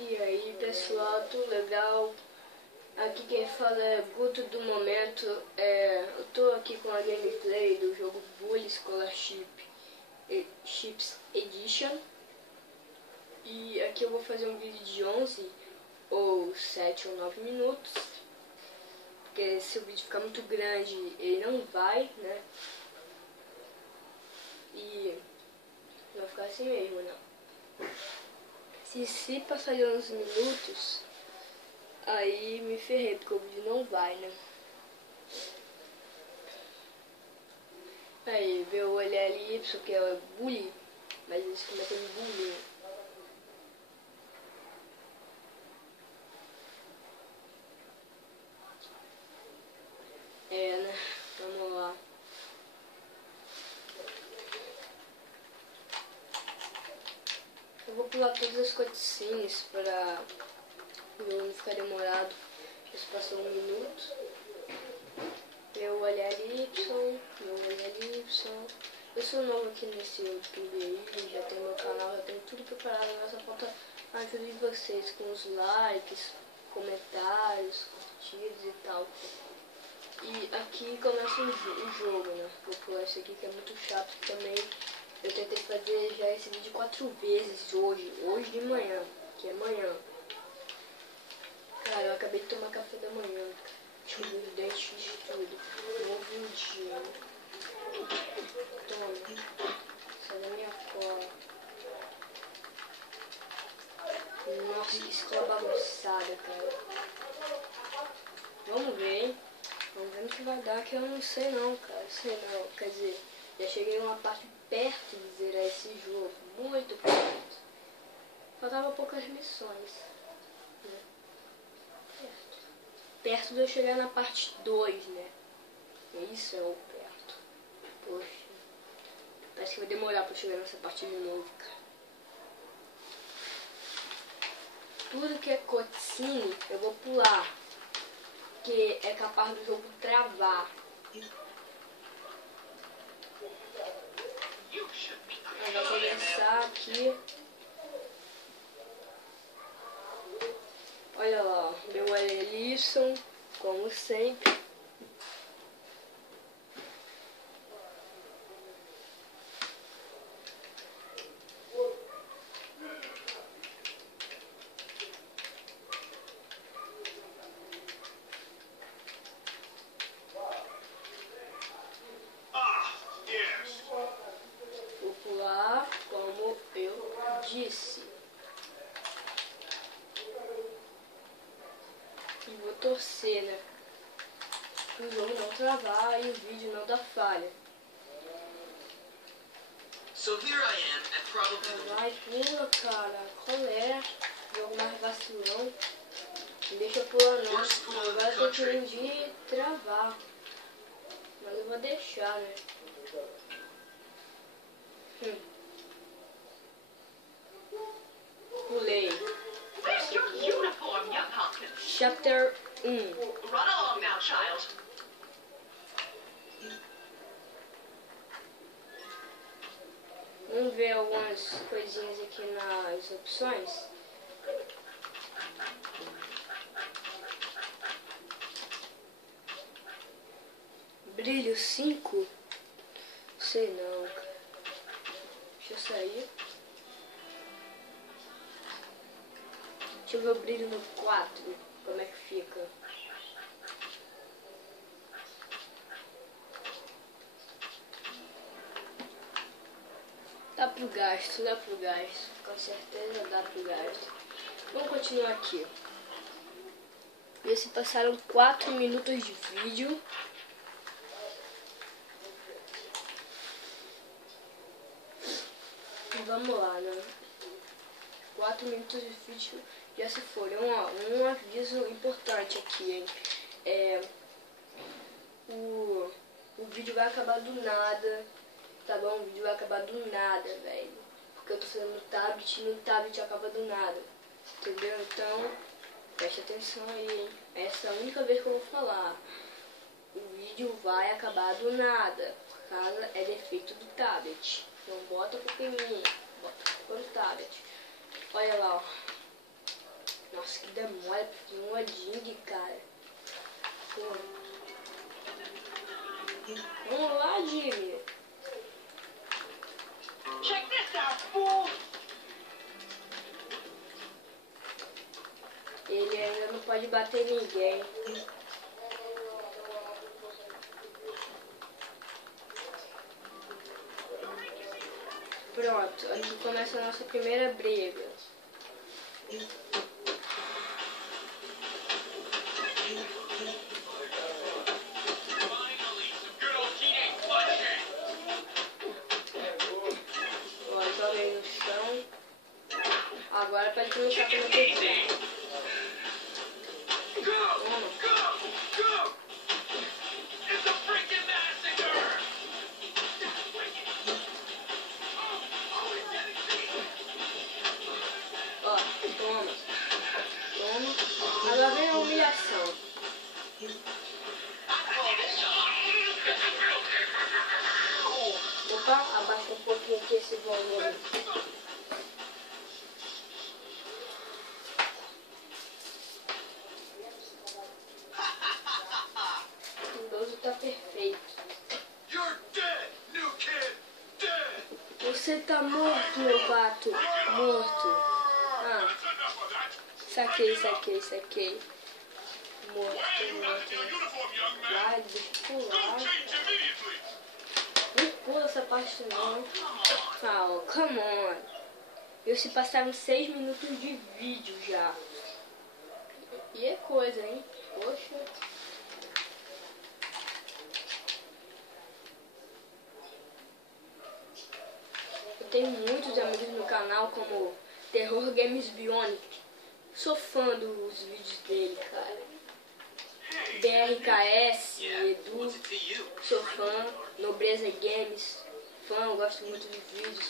E aí pessoal, tudo legal? Aqui quem fala é Guto do momento. Eu tô aqui com a gameplay do jogo Bully Scholarship Chips Edition. E aqui eu vou fazer um vídeo de 11 ou 7 ou 9 minutos. Porque se o vídeo ficar muito grande, ele não vai, né? E não vai ficar assim mesmo, não. Se passar de 11 minutos, aí me ferrei, porque o vídeo não vai, né? Aí, vê o LLY, que é bully, mas eles cometem bullying. Né? Vamos lá. Eu vou pular todas as cutscenes para não ficar demorado. Já se passou 1 minuto. Meu LLY. Eu sou novo aqui nesse YouTube aí, já tenho meu canal, já tenho tudo preparado, mas só falta a ajuda de vocês com os likes, comentários, curtidas e tal. E aqui começa o jogo, né? Vou pular isso aqui que é muito chato também. Eu tentei fazer já esse vídeo 4 vezes hoje de manhã, que é amanhã. Cara, eu acabei de tomar café da manhã, escovei os dentes, fiz tudo. Não ouvi o dia. Toma, sai da minha cola. Nossa, que escola bagunçada, cara. Vamos ver, hein? Vamos ver no que vai dar, que eu não sei não, cara. Sei não, quer dizer, já cheguei uma parte perto de zerar esse jogo, muito perto. Faltava poucas missões, né? Perto de eu chegar na parte 2, né? Isso é o perto. Poxa, parece que vai demorar pra eu chegar nessa parte de novo, cara. Tudo que é cutscene eu vou pular, que é capaz do jogo travar. Vai começar aqui. Olha lá, meu LLY, como sempre. Vou pular, como eu disse. E vou torcer, né? O jogo não travar e o vídeo não dar falha. Vai, pula, cara. Qual é? Jogo mais vacilão. Não deixa eu pular não. Agora eu tô querendo de travar. Mas eu vou deixar, né? Pulei. Chapter 1. Vamos ver algumas coisinhas aqui nas opções. Brilho 5? Sei não, cara. Deixa eu sair. Deixa eu ver o brilho no 4. Como é que fica? Dá pro gasto. Com certeza dá pro gasto. Vamos continuar aqui. E se passaram 4 minutos de vídeo. E vamos lá, né? 4 minutos de vídeo já se foram. Um aviso importante aqui, hein? O vídeo vai acabar do nada. Tá bom? O vídeo vai acabar do nada, velho. Porque eu tô fazendo no tablet e no tablet acaba do nada. Entendeu? Então, preste atenção aí, hein? Essa é a única vez que eu vou falar. O vídeo vai acabar do nada. Por causa é defeito do tablet. Não bota culpa em mim. Bota culpa no tablet. Olha lá, ó. Nossa, que demora pra fazer um loading, cara. Pô. Vamos lá, Jimmy. Check this out, fool! Ele ainda não pode bater ninguém. Pronto, aqui começa a nossa primeira briga. Ó, joga aí no chão. Agora pode começar a cometer. Ó, toma. Toma. Agora vem a humilhação. Opa, abaixa um pouquinho aqui esse volume. O idoso tá perfeito. Você tá morto, meu pato. Morto. Ah, saquei. Morto. Vai, deixa eu pular. Não pula essa parte não. Ah, oh, come on. Eu se passaram 6 minutos de vídeo já. E é coisa, hein? Poxa. Eu tenho muitos amigos no canal, como Terror Games Bionic. Sou fã dos vídeos dele, cara. BRKS, Edu, sou fã. Nobreza Games, fã, gosto muito de vídeos.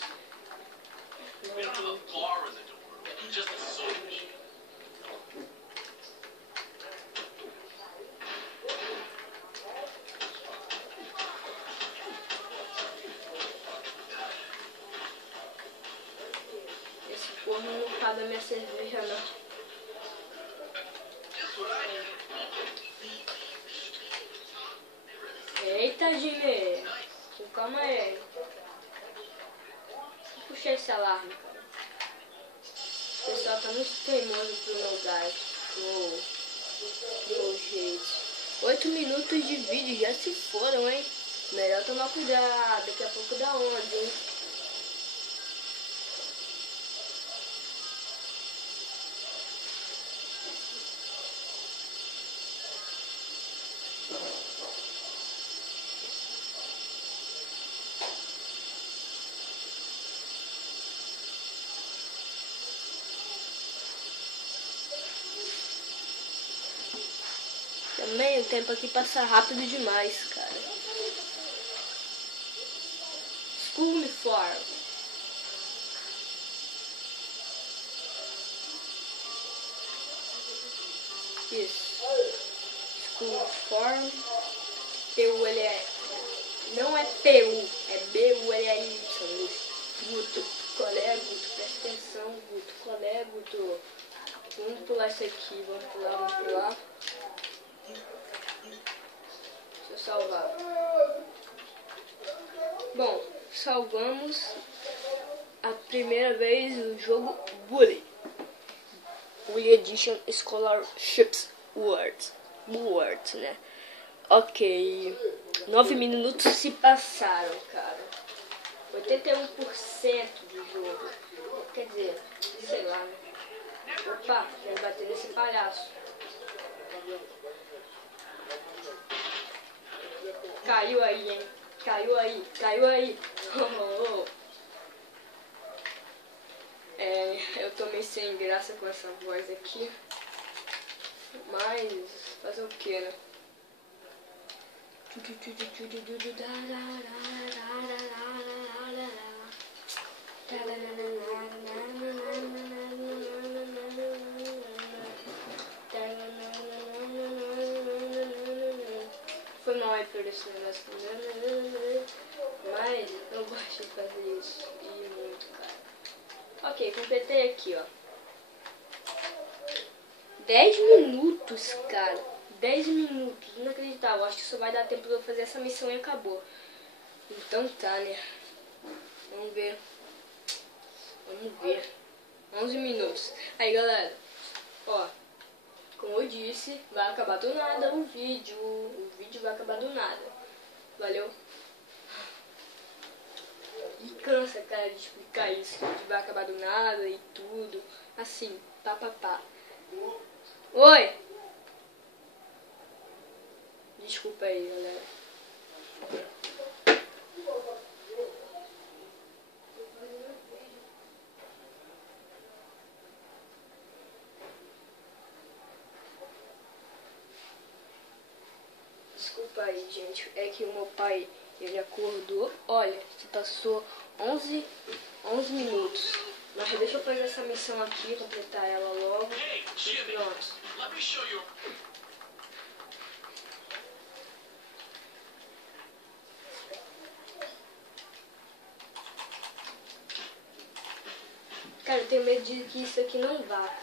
Esse porra não paga minha cerveja, não. Eita, Jimmy! Calma aí. Vou puxar esse alarme, cara. O pessoal tá muito teimoso pro meu gás. Pro meu jeito. 8 minutos de vídeo já se foram, hein? Melhor tomar cuidado. Daqui a pouco dá 11, hein? Também o tempo aqui passa rápido demais, cara. School Uniform. Isso. School Uniform. PULL. Não é PU, é BULLY. Guto, colé, Guto, presta atenção, Guto, colé, Guto. Vamos pular isso aqui, vamos pular. Deixa eu salvar. Bom, salvamos a primeira vez o jogo Bully. Bully Edition Scholarships Words, né? Ok. 9 minutos se passaram, cara. 81% do jogo. Quer dizer, sei lá, né? Opa, quero bater nesse palhaço. Caiu aí, hein? Caiu aí. Eu tô meio sem graça com essa voz aqui. Mas, fazer o que, né? Foi mal aí por esse negócio. Mas eu gosto de fazer isso. E muito, cara. Ok, completei aqui, ó. 10 minutos, cara. 10 minutos. Inacreditável. Acho que só vai dar tempo de eu fazer essa missão e acabou. Então tá, né? Vamos ver. Vamos ver. 11 minutos. Aí, galera. Ó. Como eu disse, vai acabar do nada o vídeo. O vídeo vai acabar do nada. Valeu? E cansa, cara, de explicar isso. O vídeo vai acabar do nada e tudo. Assim, pá, pá, pá. Oi! Desculpa aí, galera. Desculpa aí, gente. É que o meu pai, ele acordou. Olha, se passou 11 minutos. Mas deixa eu fazer essa missão aqui, completar ela logo. E pronto. Cara, eu tenho medo de que isso aqui não vá.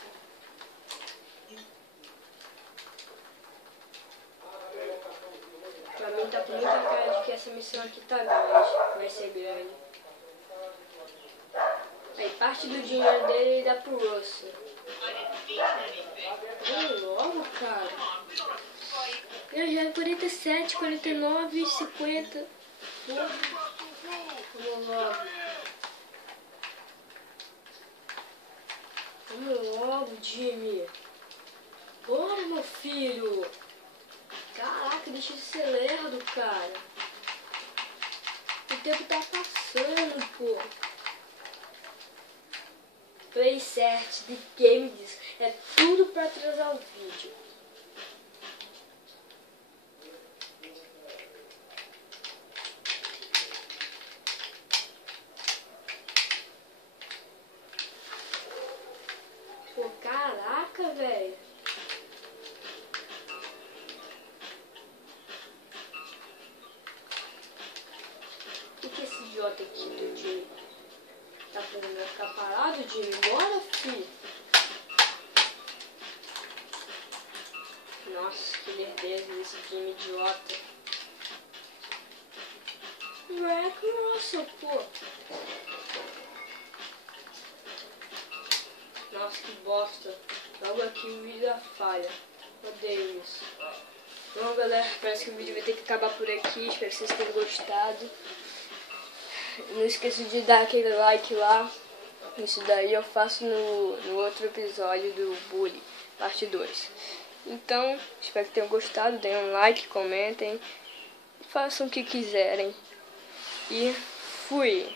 Pra mim tá com muita cara de que essa missão aqui tá grande. Vai ser grande. Aí parte do dinheiro dele ele dá pro Russell. Vamos logo, cara. Eu já 47, 49, 50. Vamos logo. Vamos logo, Jimmy. Bora, meu filho. Caraca, deixa de ser lerdo, cara. O tempo tá passando, pô. Playset de games é tudo pra atrasar o vídeo. Pô, caraca, velho. O que esse idiota aqui do Jimmy tá fazendo? Vai ficar parado, Jimmy? Bora, filho. Nossa, que lerdeza desse Jimmy idiota. Greg Russell, pô. Nossa, que bosta. Logo aqui o vídeo da falha. Odeio isso. Bom, galera, parece que o vídeo vai ter que acabar por aqui. Espero que vocês tenham gostado. Não esqueça de dar aquele like lá. Isso daí eu faço no outro episódio do Bully, parte 2. Então, espero que tenham gostado. Deem um like, comentem. Façam o que quiserem. E fui!